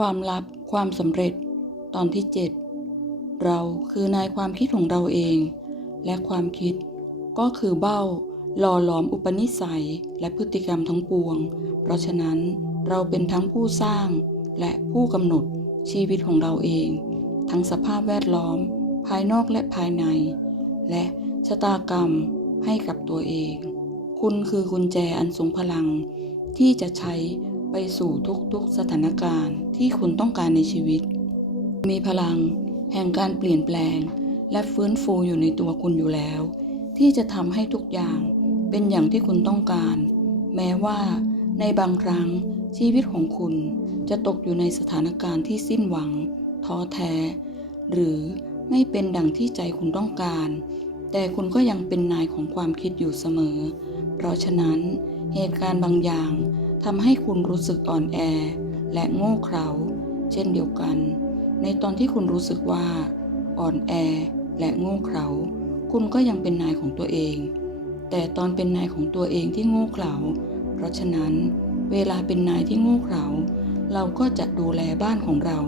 ความลับความสำเร็จ ตอนที่ 7 เราคือนายความคิดของเราเอง และความคิดก็คือเบ้าหล่อหลอมอุปนิสัยและพฤติกรรมทั้งปวง เพราะฉะนั้นเราเป็นทั้งผู้สร้างและผู้กำหนดชีวิตของเราเอง ทั้งสภาพแวดล้อม ภายนอกและภายใน และชะตากรรมให้กับตัวเอง คุณคือกุญแจอันทรงพลังที่จะใช้ ไปสู่ทุกๆสถานการณ์ที่คุณต้องการในชีวิต มีพลัง แห่งการเปลี่ยนแปลง และฟื้นฟูอยู่ในตัวคุณอยู่แล้ว ที่จะทำให้ทุกอย่างเป็นอย่างที่คุณต้องการ แม้ว่าในบางครั้งชีวิตของคุณจะตกอยู่ในสถานการณ์ที่สิ้นหวัง ท้อแท้ หรือไม่เป็นดังที่ใจคุณต้องการ แต่คุณก็ยังเป็นนายของความคิดอยู่เสมอ เพราะฉะนั้นเหตุการณ์บางอย่าง ทำให้คุณรู้สึกอ่อนแอ และโง่เขลาเช่นเดียวกัน ในตอนที่คุณรู้สึกว่า อ่อนแอ และโง่เขลาคุณก็ยังเป็นนายของตัวเอง แต่ตอนเป็นนายของตัวเองที่โง่เขลาเพราะฉะนั้น เวลาเป็นนายที่โง่เขลาเราก็จะดูแลบ้านของเรา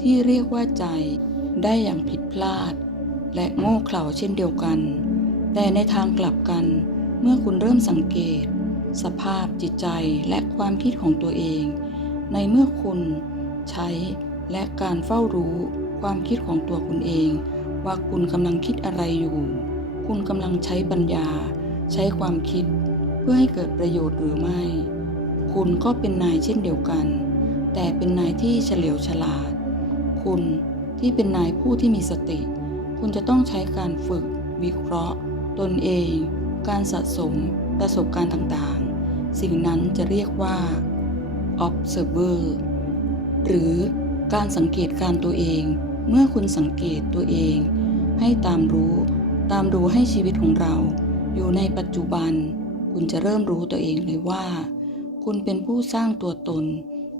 ที่เรียกว่าใจได้อย่างผิดพลาด และโง่เขลาเช่นเดียวกัน แต่ในทางกลับกัน เมื่อคุณเริ่มสังเกต สภาพจิตใจและความคิดของตัวเอง ในเมื่อคุณใช้และการเฝ้ารู้ความคิดของตัวคุณเอง ว่าคุณกำลังคิดอะไรอยู่ คุณกำลังใช้ปัญญา ใช้ความคิด เพื่อให้เกิดประโยชน์หรือไม่ คุณก็เป็นนายเช่นเดียวกัน แต่เป็นนายที่เฉลียวฉลาด คุณที่เป็นนายผู้ที่มีสติ คุณจะต้องใช้การฝึก วิเคราะห์ ตนเอง การสะสมประสบการณ์ต่าง สิ่งนั้นจะเรียกว่า observer หรือการสังเกตการตัวเอง เมื่อคุณสังเกตตัวเอง ให้ตามรู้ตามดูให้ชีวิตของเรา อยู่ในปัจจุบัน คุณจะเริ่มรู้ตัวเองเลยว่า คุณเป็นผู้สร้างตัวตน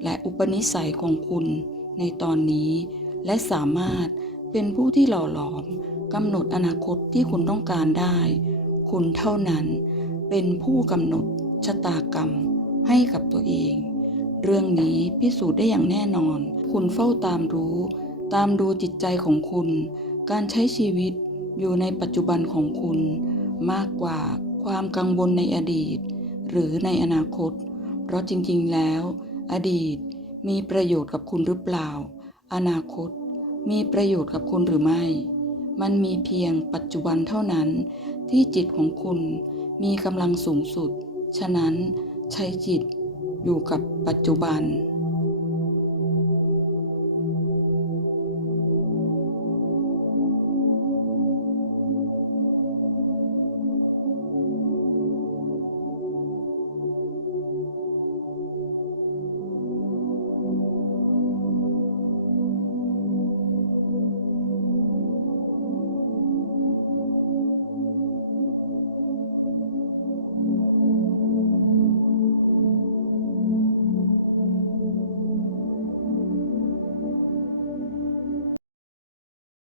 และอุปนิสัยของคุณในตอนนี้ และสามารถเป็นผู้ที่หล่อหลอมกำหนดอนาคตที่คุณต้องการได้ คุณเท่านั้นเป็นผู้กำหนด ชะตากรรมให้กับตัวเอง เรื่องนี้พิสูจน์ได้อย่างแน่นอน คุณเฝ้าตามรู้ ตามดูจิตใจของคุณ การใช้ชีวิตอยู่ในปัจจุบันของคุณ มากกว่าความกังวลในอดีต หรือในอนาคต เพราะจริงๆแล้ว อดีตมีประโยชน์กับคุณหรือเปล่า อนาคต มีประโยชน์กับคุณหรือไม่ มันมีเพียงปัจจุบันเท่านั้น ที่จิตของคุณมีกำลังสูงสุด ฉะนั้นใช้จิตอยู่กับปัจจุบัน